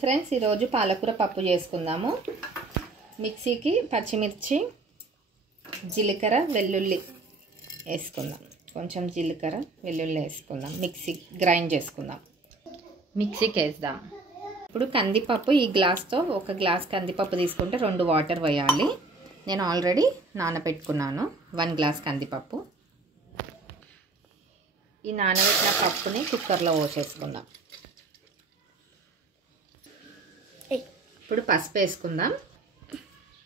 Friends, ఈరోజు పాలకూర పప్పు చేసుకుందాము. మిక్సీకి పచ్చిమిర్చి, జీలకర్ర, వెల్లుల్లి వేసుకుందాం. కొంచెం జీలకర్ర, వెల్లుల్లి వేసుకుందాం. మిక్సీ గ్రైండ్ చేసుకుందాం. మిక్సీకి వేద్దాం. ఇప్పుడు కందిపప్పు ఈ గ్లాస్తో ఒక గ్లాస్ కందిపప్పు తీసుకుంటే 2 వాటర్ వేయాలి. నేను ఆల్రెడీ నానబెట్టుకున్నాను 1 గ్లాస్ కందిపప్పు. ఈ నానబెట్టిన పప్పుని కుక్కర్లో పోసేసుకుందాం. ఇప్పుడు పసుపు వేసుకుందాం.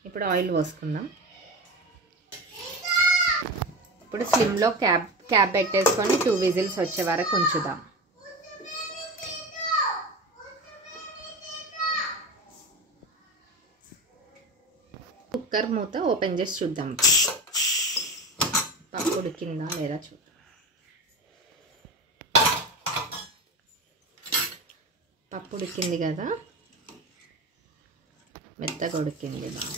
ఇప్పుడు ఆయిల్ పోసుకుందాం. ఇప్పుడు స్లిమ్లో క్యాప్ పెట్టేసుకొని 2 విజిల్స్ వచ్చే వరకు ఉంచుదాం. కుక్కర్ మూత ఓపెన్ చేసి చూద్దాం. పప్పు ఉడికిందా లేదా చూద్దాం. పప్పు ఉడికింది కదా, మెత్తగా ఉడికింది బాగా.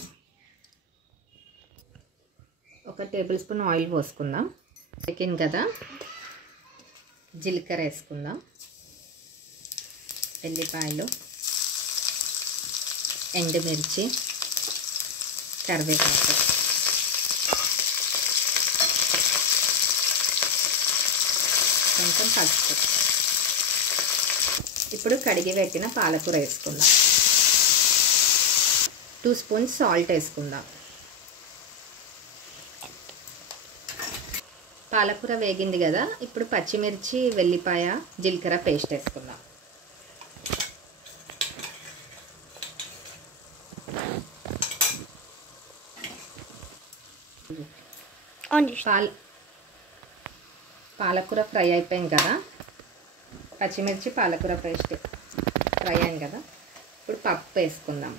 1 టేబుల్ స్పూన్ ఆయిల్ పోసుకుందాం. ఉడికింది కదా, జీలకర్ర వేసుకుందాం, ఎల్లిపాయలు, ఎండుమిర్చి, కరివేపాకు, కొంచెం పసుపు. ఇప్పుడు కడిగి పెట్టిన పాలకూర వేసుకుందాం. 2 స్పూన్స్ సాల్ట్ వేసుకుందాం. పాలకూర వేగింది కదా, ఇప్పుడు పచ్చిమిర్చి, వెల్లిపాయ, జీలకర్ర పేస్ట్ వేసుకుందాం. పాలకూర ఫ్రై అయిపోయింది కదా, పచ్చిమిర్చి, పాలకూర పేస్ట్ ఫ్రై అయింది కదా, ఇప్పుడు పప్పు వేసుకుందాం.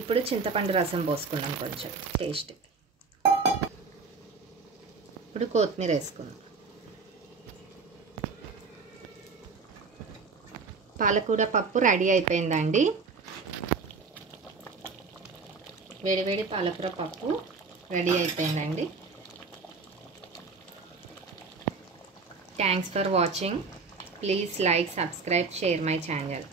ఇప్పుడు చింతపండు రసం పోసుకుందాం కొంచెం టేస్ట్. ఇప్పుడు కొత్తిమీర వేసుకుందాం. పాలకూర పప్పు రెడీ అయిపోయిందండి. వేడివేడి పాలకూర పప్పు రెడీ అయిపోయిందండి. Thanks for watching. Please like, subscribe, share my channel.